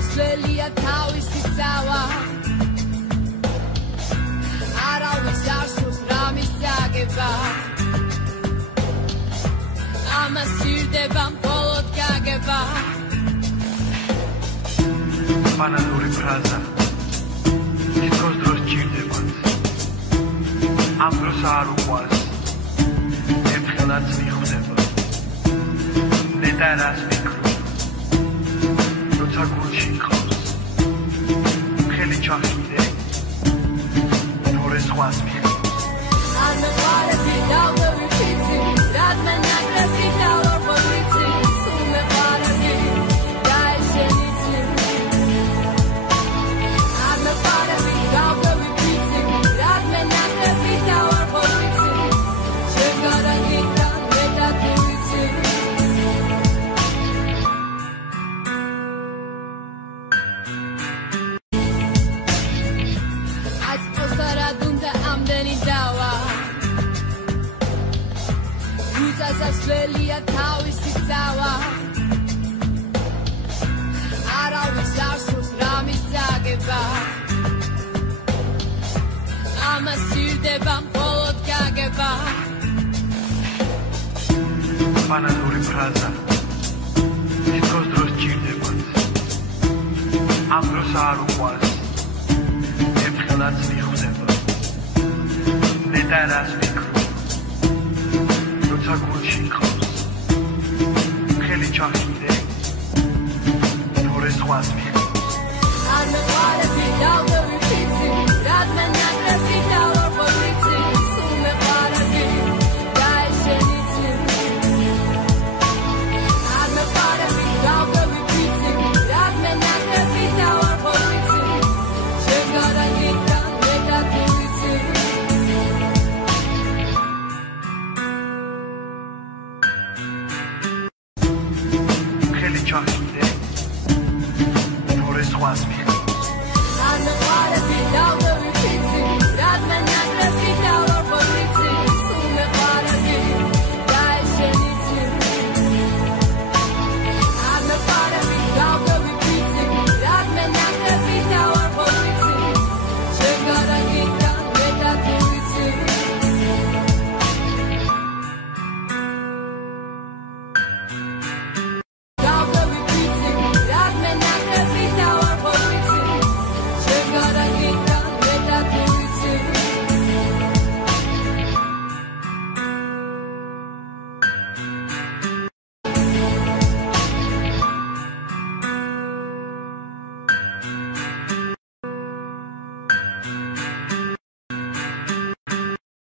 სასვლელია თავისი ძალა არავის არ სურს რამის წაგება ამას სჭირდება მხოლოდ გაგება ბანალური ფრაზა თითქოს დროს სჭირდებათ ამ დროს არ უყვარს ერთხელაც მიხვდება ნეტარას მიკრო როცა გულში ხავს ხელი ჩახიდე თორე სხვას მიხვდს არ მეყარები დავდევიფიცი რადგან ნაკრები დავორბოთიცი სულ მეყარები გაეშენიცი არ მეყარები დავდევიფიცი რადგან ნაკრები დავორბოთიცი შეგარაგიდან მეტად სასვლელია თავისი ძალა არავის არ სურს რამის წაგება ამას სჭირდება მხოლოდ გაგება ბანალური ფრაზა თითქოს დროს სჭირდებათ ამ დროს არ უყვარს ერთხელაც მიხვდება ნეტარას მიკრო როცა გულში ხავს ხელი ჩახიდე თორე სხვას მიხვდს არ მეყარები დავდევიფიცი რადგან ნაკრები დავორბოთიცი სულ მეყარები გაეშენიცი არ მეყარები დავდევიფიცი რადგან ნაკრები დავორბოთიცი შეგარაგიდან მეტად ვიცი ხელი ჩახიდე